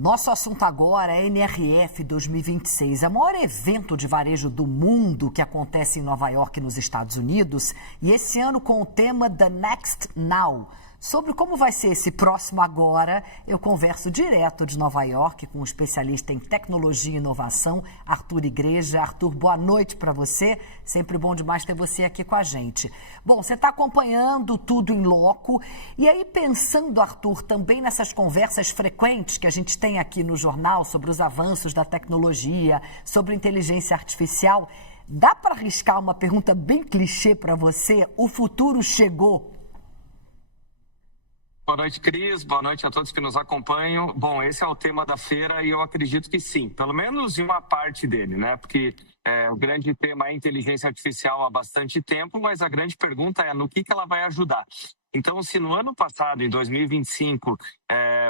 Nosso assunto agora é NRF 2026, é o maior evento de varejo do mundo que acontece em Nova York, nos Estados Unidos, e esse ano com o tema The Next Now. Sobre como vai ser esse próximo agora, eu converso direto de Nova York com um especialista em tecnologia e inovação, Arthur Igreja. Arthur, boa noite para você. Sempre bom demais ter você aqui com a gente. Bom, você está acompanhando tudo em loco. E aí, pensando, Arthur, também nessas conversas frequentes que a gente tem aqui no jornal sobre os avanços da tecnologia, sobre inteligência artificial, dá para arriscar uma pergunta bem clichê para você? O futuro chegou? Boa noite, Cris. Boa noite a todos que nos acompanham. Bom, esse é o tema da feira e eu acredito que sim, pelo menos em uma parte dele, né? Porque o grande tema é inteligência artificial há bastante tempo, mas a grande pergunta é no que ela vai ajudar. Então, se no ano passado, em 2025,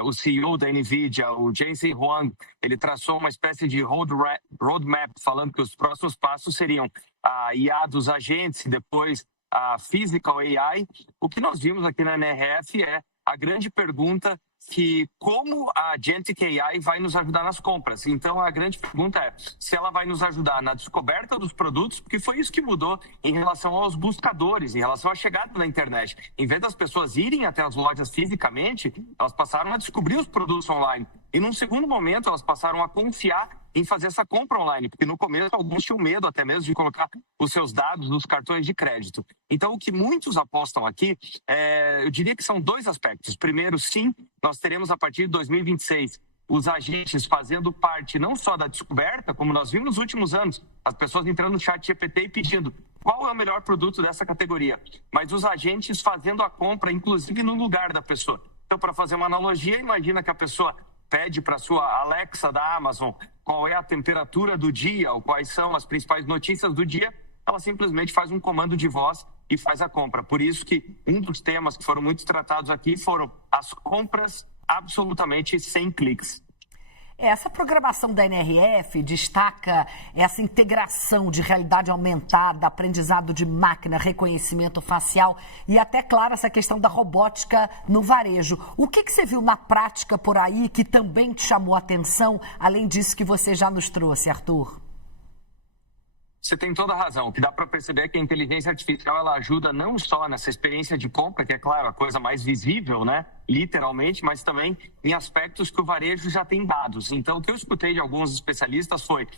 o CEO da NVIDIA, o Jensen Huang, ele traçou uma espécie de roadmap falando que os próximos passos seriam a IA dos agentes e depois a Physical AI, o que nós vimos aqui na NRF é a grande pergunta que como a Agentic AI vai nos ajudar nas compras. Então, a grande pergunta é se ela vai nos ajudar na descoberta dos produtos, porque foi isso que mudou em relação aos buscadores, em relação à chegada da internet. Em vez das pessoas irem até as lojas fisicamente, elas passaram a descobrir os produtos online. E, num segundo momento, elas passaram a confiar em fazer essa compra online, porque no começo alguns tinham medo até mesmo de colocar os seus dados nos cartões de crédito. Então, o que muitos apostam aqui, eu diria que são dois aspectos. Primeiro, sim, nós teremos a partir de 2026 os agentes fazendo parte não só da descoberta, como nós vimos nos últimos anos, as pessoas entrando no chat GPT e pedindo qual é o melhor produto dessa categoria, mas os agentes fazendo a compra, inclusive no lugar da pessoa. Então, para fazer uma analogia, imagina que a pessoa pede para a sua Alexa da Amazon qual é a temperatura do dia ou quais são as principais notícias do dia, ela simplesmente faz um comando de voz e faz a compra. Por isso que um dos temas que foram muito tratados aqui foram as compras absolutamente sem cliques. Essa programação da NRF destaca essa integração de realidade aumentada, aprendizado de máquina, reconhecimento facial e até, claro, essa questão da robótica no varejo. O que você viu na prática por aí que também te chamou a atenção, além disso que você já nos trouxe, Arthur? Você tem toda a razão. O que dá para perceber é que a inteligência artificial ela ajuda não só nessa experiência de compra, que é, claro, a coisa mais visível, né? Literalmente, mas também em aspectos que o varejo já tem dados. Então, o que eu escutei de alguns especialistas foi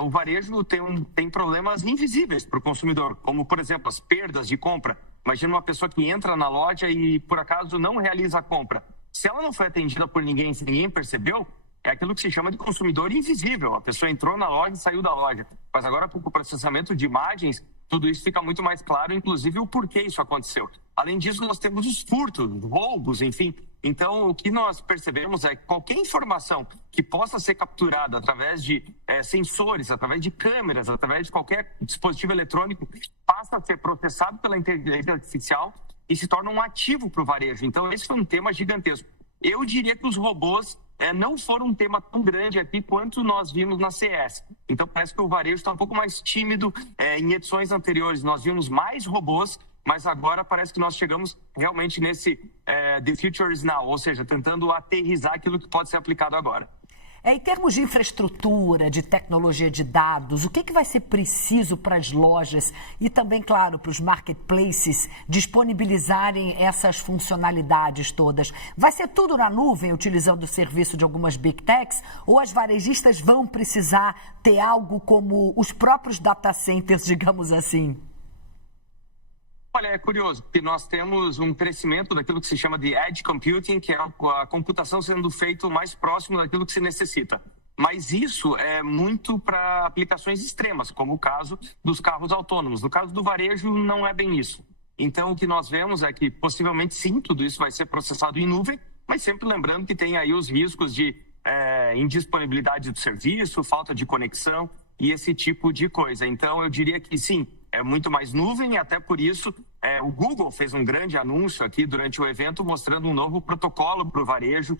o varejo tem problemas invisíveis para o consumidor, como, por exemplo, as perdas de compra. Imagina uma pessoa que entra na loja e, por acaso, não realiza a compra. Se ela não foi atendida por ninguém, se ninguém percebeu, é aquilo que se chama de consumidor invisível. A pessoa entrou na loja e saiu da loja. Mas agora, com o processamento de imagens, tudo isso fica muito mais claro, inclusive o porquê isso aconteceu. Além disso, nós temos os furtos, roubos, enfim. Então, o que nós percebemos é que qualquer informação que possa ser capturada através de sensores, através de câmeras, através de qualquer dispositivo eletrônico, passa a ser processado pela inteligência artificial e se torna um ativo para o varejo. Então, esse foi um tema gigantesco. Eu diria que os robôs não foram um tema tão grande aqui quanto nós vimos na CES. Então, parece que o varejo está um pouco mais tímido. Em edições anteriores, nós vimos mais robôs, mas agora parece que nós chegamos realmente nesse The Future is Now, ou seja, tentando aterrissar aquilo que pode ser aplicado agora. Em termos de infraestrutura, de tecnologia de dados, o que vai ser preciso para as lojas e também, claro, para os marketplaces disponibilizarem essas funcionalidades todas? Vai ser tudo na nuvem, utilizando o serviço de algumas Big Techs, ou as varejistas vão precisar ter algo como os próprios data centers, digamos assim? Olha, é curioso, porque nós temos um crescimento daquilo que se chama de Edge Computing, que é a computação sendo feita mais próximo daquilo que se necessita. Mas isso é muito para aplicações extremas, como o caso dos carros autônomos. No caso do varejo, não é bem isso. Então, o que nós vemos é que, possivelmente, sim, tudo isso vai ser processado em nuvem, mas sempre lembrando que tem aí os riscos de indisponibilidade do serviço, falta de conexão e esse tipo de coisa. Então, eu diria que sim, é muito mais nuvem e até por isso o Google fez um grande anúncio aqui durante o evento mostrando um novo protocolo para o varejo,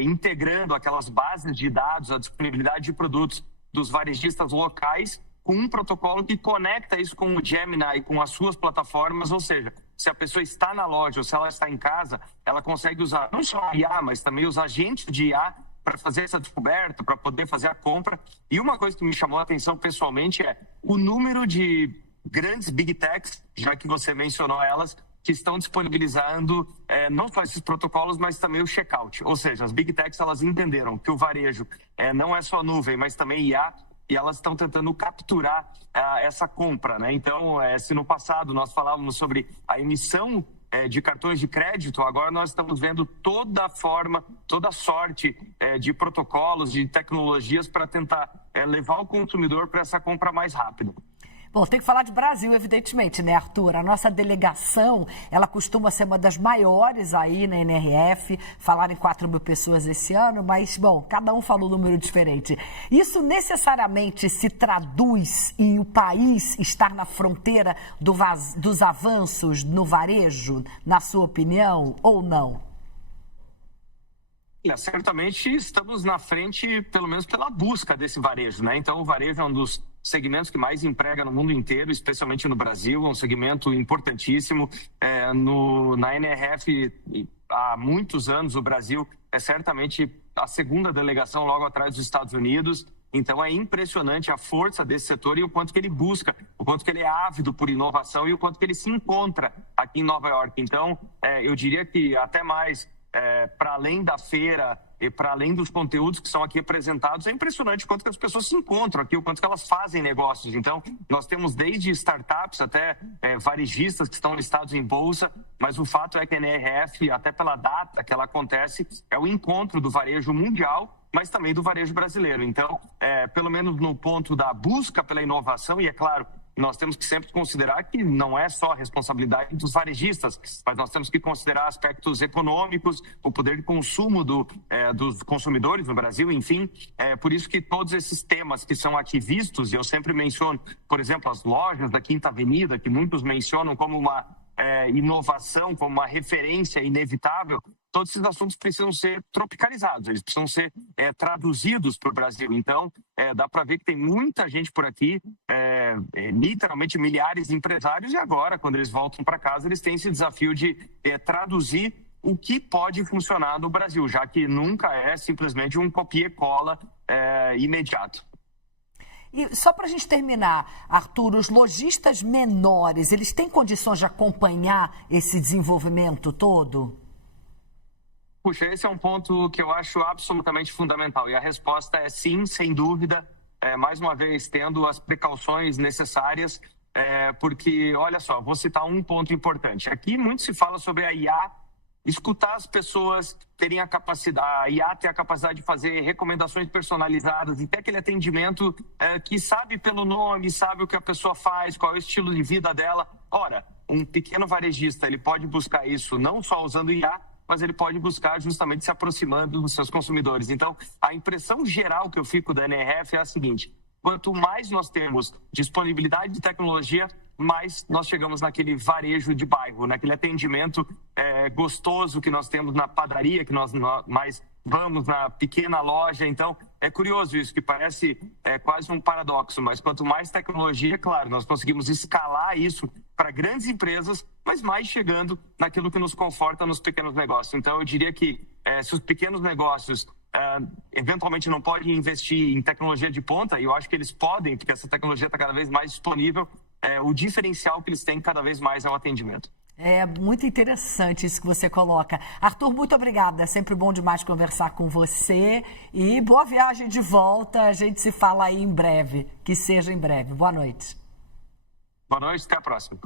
integrando aquelas bases de dados, a disponibilidade de produtos dos varejistas locais com um protocolo que conecta isso com o Gemini e com as suas plataformas, ou seja, se a pessoa está na loja ou se ela está em casa, ela consegue usar não só a IA, mas também os agentes de IA para fazer essa descoberta, para poder fazer a compra. E uma coisa que me chamou a atenção pessoalmente é o número de grandes big techs, já que você mencionou elas, que estão disponibilizando não só esses protocolos, mas também o checkout. Ou seja, as big techs, elas entenderam que o varejo não é só nuvem, mas também IA, e elas estão tentando capturar essa compra, né? Então, se no passado nós falávamos sobre a emissão de cartões de crédito, agora nós estamos vendo toda a forma, toda a sorte de protocolos, de tecnologias para tentar levar o consumidor para essa compra mais rápida. Bom, tem que falar de Brasil, evidentemente, né, Arthur? A nossa delegação, ela costuma ser uma das maiores aí na NRF, falaram em 4 mil pessoas esse ano, mas, bom, cada um falou um número diferente. Isso necessariamente se traduz em o país estar na fronteira dos avanços no varejo, na sua opinião, ou não? Certamente estamos na frente, pelo menos pela busca desse varejo, né? Então, o varejo é um dos segmentos que mais emprega no mundo inteiro, especialmente no Brasil, é um segmento importantíssimo. Na NRF, há muitos anos, o Brasil é certamente a segunda delegação logo atrás dos Estados Unidos. Então, é impressionante a força desse setor e o quanto que ele busca, o quanto que ele é ávido por inovação e o quanto que ele se encontra aqui em Nova York. Então, eu diria que até mais, para além da feira e para além dos conteúdos que são aqui apresentados, é impressionante o quanto que as pessoas se encontram aqui, o quanto que elas fazem negócios. Então, nós temos desde startups até varejistas que estão listados em bolsa, mas o fato é que a NRF, até pela data que ela acontece, é o encontro do varejo mundial, mas também do varejo brasileiro. Então, pelo menos no ponto da busca pela inovação, e é claro, nós temos que sempre considerar que não é só a responsabilidade dos varejistas, mas nós temos que considerar aspectos econômicos, o poder de consumo dos consumidores no Brasil, enfim. Por isso que todos esses temas que são aqui vistos, e eu sempre menciono, por exemplo, as lojas da Quinta Avenida, que muitos mencionam como uma inovação, como uma referência inevitável, todos esses assuntos precisam ser tropicalizados, eles precisam ser traduzidos para o Brasil. Então, dá para ver que tem muita gente por aqui, literalmente milhares de empresários, e agora, quando eles voltam para casa, eles têm esse desafio de traduzir o que pode funcionar no Brasil, já que nunca é simplesmente um copia e cola imediato. E só para a gente terminar, Arthur, os lojistas menores, eles têm condições de acompanhar esse desenvolvimento todo? Puxa, esse é um ponto que eu acho absolutamente fundamental. E a resposta é sim, sem dúvida. Mais uma vez, tendo as precauções necessárias, porque, olha só, vou citar um ponto importante. Aqui muito se fala sobre a IA, escutar as pessoas terem a capacidade, a IA ter a capacidade de fazer recomendações personalizadas e ter aquele atendimento que sabe pelo nome, sabe o que a pessoa faz, qual é o estilo de vida dela. Ora, um pequeno varejista, ele pode buscar isso não só usando IA, mas ele pode buscar justamente se aproximando dos seus consumidores. Então, a impressão geral que eu fico da NRF é a seguinte: quanto mais nós temos disponibilidade de tecnologia, mais nós chegamos naquele varejo de bairro, naquele atendimento gostoso que nós temos na padaria, que nós mais vamos na pequena loja. Então, é curioso isso, que parece quase um paradoxo, mas quanto mais tecnologia, claro, nós conseguimos escalar isso para grandes empresas, mas mais chegando naquilo que nos conforta nos pequenos negócios. Então, eu diria que se os pequenos negócios eventualmente não podem investir em tecnologia de ponta, e eu acho que eles podem, porque essa tecnologia está cada vez mais disponível, o diferencial que eles têm cada vez mais é o atendimento. É muito interessante isso que você coloca. Arthur, muito obrigada. É sempre bom demais conversar com você. E boa viagem de volta. A gente se fala aí em breve. Que seja em breve. Boa noite. Boa noite, até a próxima.